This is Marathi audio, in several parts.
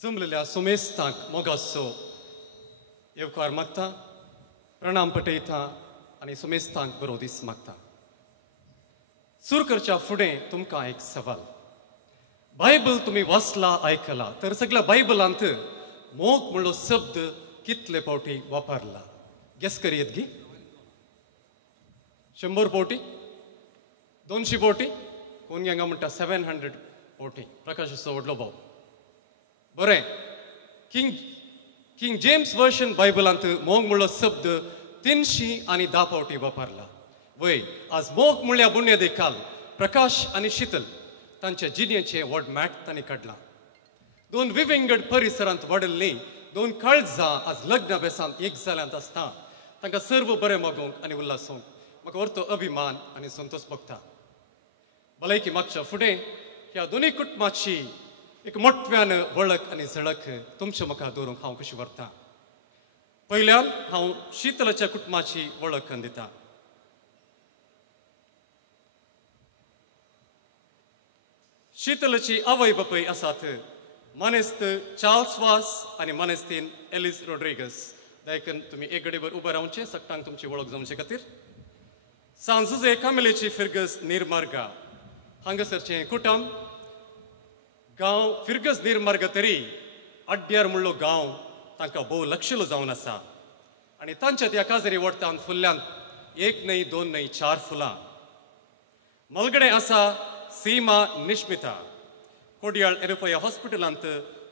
जमलेल्या सुमेस्तांक मोगासो येवकार मागता प्रणाम पटयता आनी सुमेस्तांक बरो दीस मागता. सुरू करच्या फुडें तुमकां एक सवाल. बायबल तुम्ही वाचला आयकला तर सगळ्या बायबलांत मोग म्हणलो शब्द कितले फावटी वापरला गेस करियत गी. 100 फावटी 200 फावटी कोण गेंगा म्हणटा 700 फावटी. प्रकाशाचो व्हडलो भाव. बरें किंग जेम्स वर्शन बायबलांत मोग म्हणलो शब्द 310 फावटी वापरला. वय आज मोग म्हणल्या बुण्य देखाल प्रकाश आनी शीतल तांच्या जिणेचें व्हड मॅट तांणी काडलां. 2 विविंगड परिसरांत वाडल्लीं 2 काळजां आज लग्न बेसांत एक जाल्यांत आसता तांकां सर्व बरें मागोवंक आनी उल्हासोवंक म्हाका व्हरतो अभिमान आनी संतोश भोगता. भलायकी मागच्या फुडें ह्या दोनूय कुटुंबाची एक मोठ्यान वळख आनी झळक तुमच्या मुखार दवरूंक हांव कशी व्हरतां. पयल्यान हांव शीतलाच्या कुटुंबाची वळख दितां. शीतलाची आवय बापूय आसात मानेस्त चार्ल्स वास आनी मानेस्तीन एलिस रोड्रिगस. देखून तुमी एक घडीभर उबे रावचें सक्तांक तुमची वळख जमचे खातीर. सांजुजे कामेलेची फिर्गस निर्मार्गा हांगासरचें कुटुंब गांव फिर्गस निर्मार्ग तरी आड्ड्यार म्हणलो गांव तांकां भोव लक्षलो जावन आसा आनी तांच्या त्या काजरी वडतान फुल्ल्यान 1 न्हय 2 न्हय 4 फुलां. मलगडे आसा सीमा निश्मिता कोडयाळ एरोपया हॉस्पिटलांत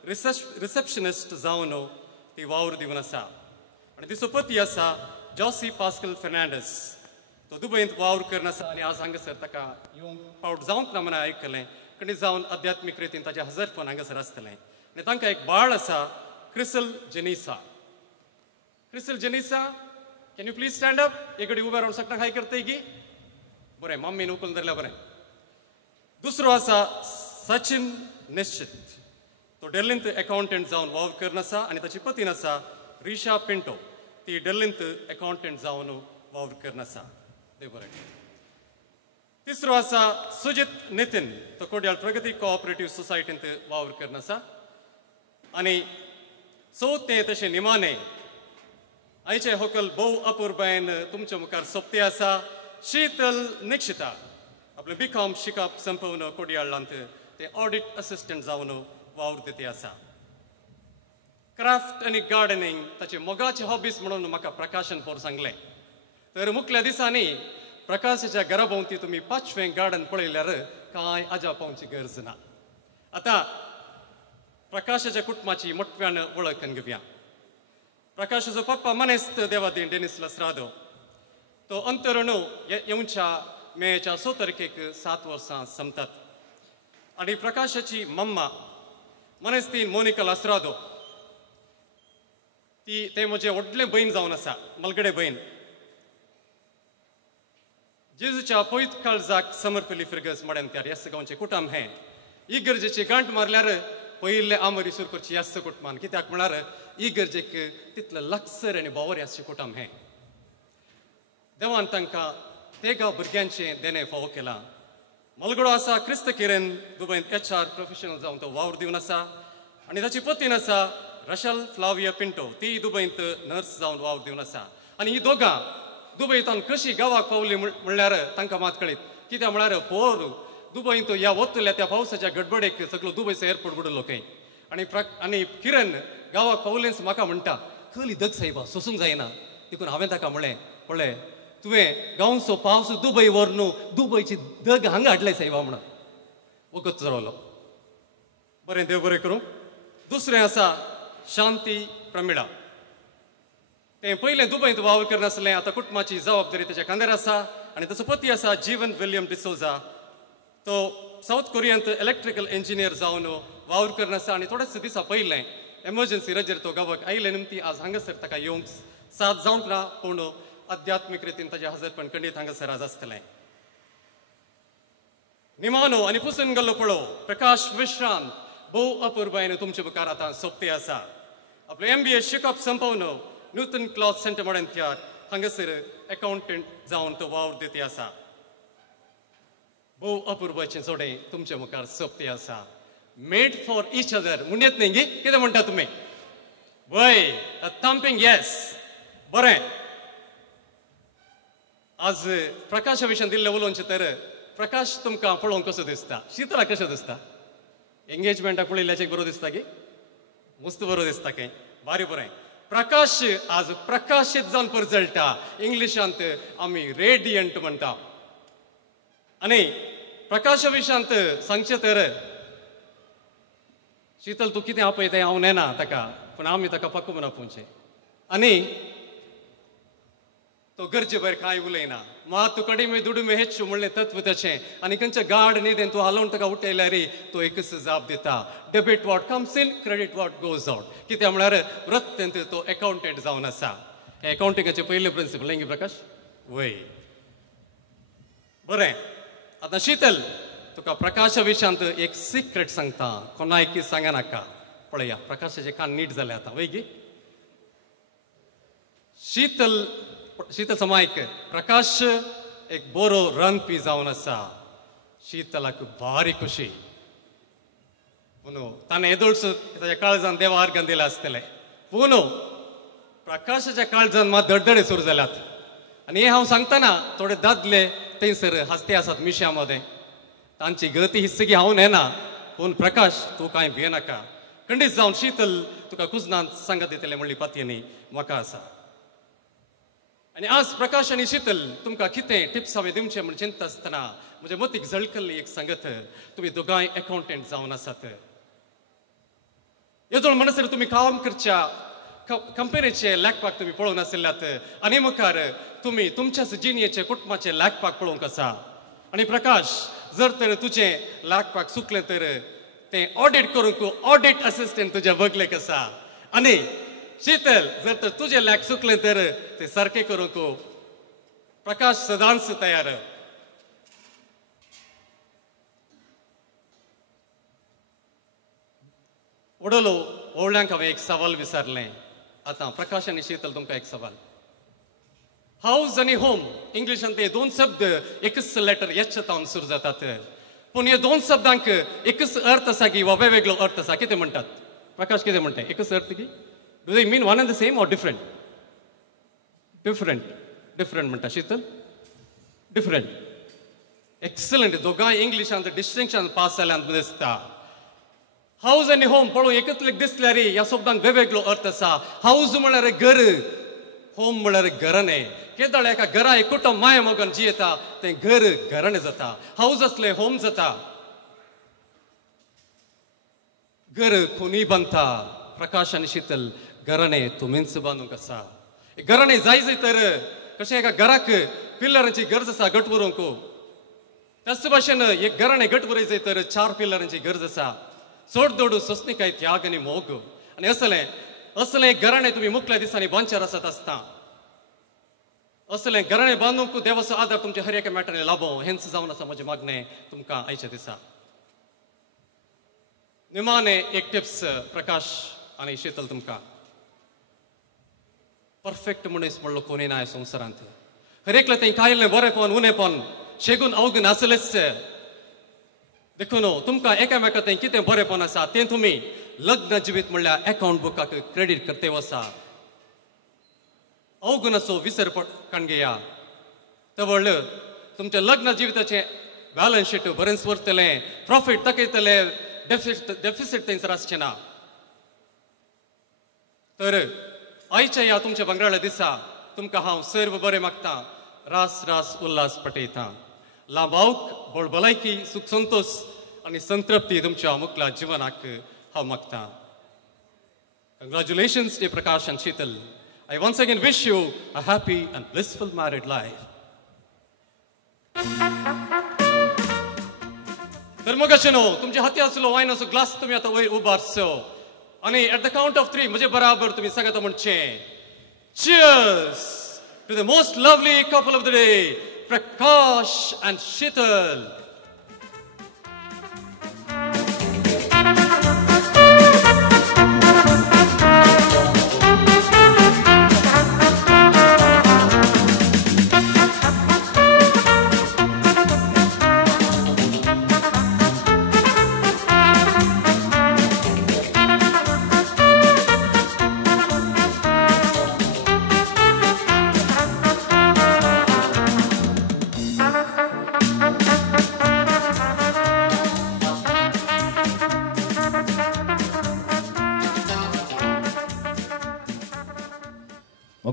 रिसेप्शनिस्ट जावन ती वावर दिवन आसा आनी तिचो पती आसा जॉसी पास्कल फेर्नांडस. तो दुबयंत वावर करन आसा आनी आज हांगासर ताका येवंक फावट जावंक ना म्हणून आयकलें. कणी जावन आध्यात्मीक रितीन ताचें हजरपण हांगासर आसतलें. आनी तांकां एक बाळ आसा CRISIL Jenisa. CRISIL Jenisa can you please stand up. एक घडी उबे रावन सकता हाय करता गी. बरें मम्मीन उखलून धरल्या बरें. दुसरो आसा सचिन निश्चित. तो डेल्लींत अकावंटंट जावन वावर करन आसा आनी ताची पतीन आसा रिशा पिंटो. ती डेल्लींत अकावंटंट जावन वावर करन आसा. देव बरें. तिसरो आसा सुजित नितीन. तो कोडयाळ प्रगती कोऑपरेटिव्ह सोसायटींत वावर करन आसा. आनी चवथें तशें निमाणें आयचे होकल भोव अपुरबायेन तुमच्या मुखार सोंपते आसा शीतल निक्षिता. आपलें बीकॉम शिकप संपवन कोडयाळांत ते ऑडिट असिस्टंट जावन वावर दिते आसा. क्राफ्ट आनी गार्डनिंग ताचे मोगाचे हॉबीज म्हणून म्हाका प्रकाशन पोर सांगलें. तर मुखल्या दिसांनी प्रकाशाच्या घरा भोंवती तुमी 5वें गार्डन पळयल्यार कांय आजा पावची गरज ना. आतां प्रकाशाच्या कुटुंबाची मोठ्यान वळख घेवया. प्रकाशाचो पप्पा मनेस्त देवादीन डेनिस लसरादो. तो अंतरुणू येवच्या मेच्या 6 तारखेक 7 वर्सां संपतात. आनी प्रकाशाची मम्मा मनेस्तीन मोनिका लसरादो ते म्हजे व्हडलें भयण जावन आसा मलगडे भयण. जेजूच्या पवित काळजाक समर्पिल्ली फिर्गस मड्यांत्यार येस गांवचें कुटुंब हें. इगर्जेची गांठ मारल्यार पयले आमरी सुरू करची येस कुटुंबान. कित्याक म्हळ्यार इगर्जेक तितलें लागसर आनी बोवर येस कुटुंब हें. देवान तांकां तेगा भुरग्यांचें देणें फावो केलां. मलगडो आसा क्रिस्त किरण दुबयंत HR प्रोफेशनल जावन तो वावर दिवन आसा आनी ताची पतीन आसा रशल फ्लाविया पिंटो. ती दुबयंत नर्स जावन वावर दिवन आसा. आनी ही दोगां दुबयतान कशी गांवाक पावली म्हणल्यार तांकां मात कळीत. कित्याक म्हळ्यार पोर दुबयंत ह्या वतल्या त्या पावसाच्या गडबडेक सगळो दुबयचो एअरपोर्ट बुडलो खंय. आनी किरण गांवाक पावलेंच म्हाका म्हणटा खली दग सायबा सोसूंक जायना. देखून हांवें ताका म्हळें पळय तुवें गांवचो पावस दुबय व्हर न्हू दुबयची दग हांगा हाडले सायबा म्हणून. वगत रावलो. बरें देव बरें करूं. दुसरें आसा शांती प्रमिळा. तें पयलें दुबयंत वावर करनासलें. आतां कुटुंबाची जबाबदारी तेच्या खांद्यार आसा आनी ताचो पती आसा जीवन विलियम डिसोजा. तो सावथ कोरियांत इलेक्ट्रिकल इंजिनियर जावन वावर करन आसा आनी थोडेच दिसा पयलें एमर्जन्सी रजेर तो गांवाक आयले निमती आज हांगासर ताका येवंक साथ जावंक ना पूण आध्यात्मीक रितीन ताचें हजरपण खंडीत हांगासर आज आसतलें. निमाणो आनी पुसून गेल्लो पळो प्रकाश विश्रांत भोव अपुरबायेन तुमचे मुखार आतां सोंपते आसा. आपलें MBA शिकप संपवन न्यूटन क्लॉथ सेंटर मडंत्यार हांगासर अकाउंटंट जावन तो वावर दिते आसा भोव अपूर्वाचें जोडें तुमचे मुखार सोंपते आसा मेड फॉर ईच अदर म्हणत न्ही गी कितें म्हणटा तुमी वय थंपिंग येस बरें आज प्रकाशा विशयी दिल्लें उलोवचें तर प्रकाश तुमकां पळोवंक कसो दिसता शीतला कशें दिसता एंगेजमेंटाक पळयल्याचें बरो दिसता गी मस्त बरो दिसता काय भारी बरें प्रकाश आज प्रकाशीत जावन परजळटा इंग्लिशांत आमी रेडियंट म्हणटा आनी प्रकाशा विशयांत सांगचें तर शीतल तूं कितें आपयता हांव नेना ताका पूण आमी ताका पक्क म्हूण आपोवचें आनी तो गरजे भायर कांय उलयना मात कडिमे दुडिमे ಹೆಚ್ಚು म्हणलें तत्व तशें आनी खंयच्या गाड न्हिदेन तूं हालोवन ताका उठयल्यार तो एकच जाप दिता debit what comes in credit what goes out कित्याक म्हळ्यार वृत्तेंत तो अकाउंटंट जावन आसा हे अकाउंटिंगाचें पयलें प्रिंसिपल न्ही प्रकाश वय बरें आतां शीतल तुका प्रकाशा विशयांत एक सिक्रेट सांगता कोणायकी सांगनाका पळया प्रकाशाचें कान नीट जालें आतां वय गी शीतल समायक प्रकाश एक बरो रांदपी जावन आसा शीतलाक भारी खुशी पूण ताणें येदोळस ताच्या काळजान देवा अर्घन दिलें आसतलें पूण प्रकाशाच्या काळजान मात धडधडे सुरू जाल्यात आनी हें हांव सांगतना थोडे दादले थंयसर हसते आसात मिश्या मदें तांची गती ही सगळी हांव नेना पूण प्रकाश तूं कांय भियेनाका खंडीत जावन शीतल तुका कुजनांत सांगत दितलें म्हणली पातयेनी म्हाका आसा आनी आज प्रकाश आनी शीतल तुमकां कितें टिप्स हांवें दिवचें म्हण चिंता आसतना म्हज्या मतीक झळकल्ली एक सांगत तुमी दोगांय अकाउंटंट जावन आसात येदोळ म्हणसर तुमी काम करच्या कंपनीचे लॅकपाक तुमी पळोवन आशिल्ल्यात आनी मुखार तुमी तुमच्याच जिणयेचे कुटुंबाचे लॅकपाक पळोवंक आसा आनी प्रकाश जर तर तुजें लॅकपाक चुकलें तर तें ऑडिट करूंक ऑडिट असिस्टंट तुज्या बगलेक आसा आनी शीतल जर तर तुजें लॅक चुकलें तर तें सारकें करूंक प्रकाश सदांच तयार वडलो व्हडल्यांक हांवें एक सवाल विचारलें आतां प्रकाश आनी शीतल तुमकां एक सवाल हाऊस आनी होम इंग्लिशांत ते दोन शब्द एकच लेटर येच्यातावन सुरू जातात पूण हे दोन शब्दांक एकच अर्थ आसा की वा वेगवेगळो अर्थ आसा कितें म्हणटात प्रकाश कितें म्हणटा एकच अर्थ की do they mean one end the same or different different different म्हणटा शीतल डिफरंट एक्सलंट दोगांय इंग्लिशांत डिस्टिंक्शन पास जाल्यांत दिसता हाऊस आनी होम पळोवन एकच दिसल्यार ह्या शब्दांक वेगवेगळो अर्थ आसा हाऊस म्हळ्यार घर होम म्हळ्यार घराणें केदाळ एका घरा एक कुटुंब माया मोगान जियेता तें घर घराणें जाता हाऊस असलें होम जाता घर कोणी बांदता प्रकाश आनी शीतल घराणें तुमीच बांदूंक आसा घराणें जाय तर कशें एका घराक पिल्लरांची गरज आसा घट व्हरूंक त्याच भाशेन एक घराणें घट व्हरय जाय तर 4 पिल्लरांची गरज आसा सोड दोडू सोसणीकाय त्याग आनी मोग आनी असलें घराणें तुमी मुखल्या दिसांनी बांदचेर आसत आसता असलें घराणें बांदूंक देवाचो आदार तुमच्या हर एका मॅटरांनी लाभो हेंच जावन आसा म्हजें मागणें तुमकां आयच्या दिसा निमाणें एक टिप्स प्रकाश आनी शीतल तुमकां परफेक्ट मनीस म्हणलो कोणी ना संवसारांत हर एकलें तें कायल्लें बरेंपण उणेपण शेगून अवगून आसलेंच देखून तुमकां एकामेका तें कितें बरेंपण आसा तें तुमी लग्न जिवीत म्हणल्यार अकाउंट बुकाक क्रेडीट करते वसा अवगुणाचो विसर काणगेया तवळ तुमच्या लग्न जिविताचें बॅलन्स शीट बरेंच व्हरतलें प्रॉफीट दाखयतले डेफिसीट थंयसर आसचें ना तर आयच्या ह्या तुमच्या बंगराळ्या दिसा तुमकां हांव सर्व बरें मागतां रास रास उल्हास पटयतां लांबावक बळबलायकी सुख संतोष आनी संतृप्ती तुमच्या मुखल्या जिवनाक हांव मागतां कंग्रॅच्युलेशन्स डे प्रकाश आनी Sheetal I once again wish you a happy and blissful married life. तर मोगाचेनो तुमच्या हाती असलो वायनाचो ग्लास तुम्ही आता वयर उबारचो आणि at the count of 3 म्हणजे बराबर तुम्ही सांगता म्हणचे cheers to the most lovely couple of the day Prakash and Sheetal.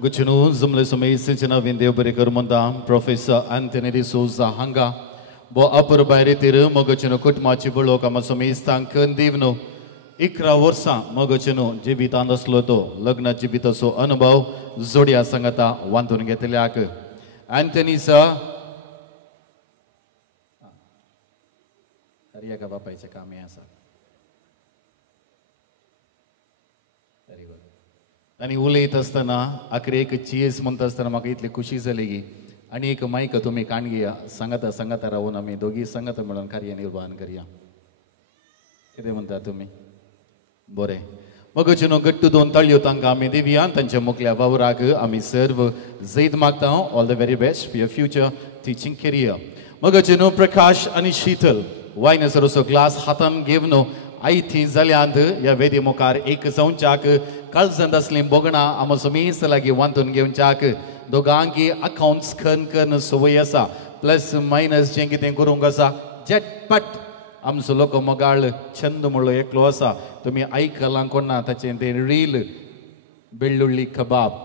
Mogocino, Zumle Sumei, Sinchina Vindeo Berikarmunda, Professor Anthony de Souza Hanga, Bo Upper Bairitir, Mogocino Kutmachibulo, Kamasumi, Stankan Divno, Ikra Vorsa, Mogocino, Jibitanda Sloto, Lagna Jibitaso Anubao, Zodia Sangata, Wantun Geteliak, Anthony Sir. Hariaka Papa is a Kamiasa. Very good. आणि उलयत असताना आखरी एक चीज म्हणत असताना म्हाका इतली खुशी जाली की आणि एक माईक तुम्ही कान घेया सांगाता सांगाता रावून आमी दोगी सांगाता म्हणून कार्य निर्वहन करया कितें म्हणटा तुमी बरें मग चिनो गट्टू दोन ताळयो तांकां आमी दिवया तांच्या मुखल्या वावराक आमी सर्व जैत मागता all the very best for your future teaching career मग चिनो प्रकाश आणि शीतल वायनसरोसो ग्लास हातान घेवन आई थी जाल्यांत ह्या वेदी मुखार एक जावच्याक काळजंद असली बोगणा आमो समीस लागी वांतून घेवच्याक दोगांकी अकाउंट्स खन करन सवय आसा प्लस मायनस जें कितें करूंक आसा झटपट आमचो लोक मोगाळ छंद म्हणलो एकलो आसा तुमी आयकलां कोणा ताचें तें रील बेळ्ळुळ्ळी कबाब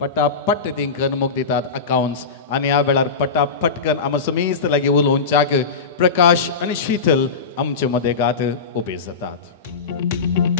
पटापट तिंकन मोग दितात अकाउंट्स आनी ह्या वेळार पटापटकन आमो समीस लागी उलोवच्याक प्रकाश आनी शीतल आमचे मदेगात उबे जातात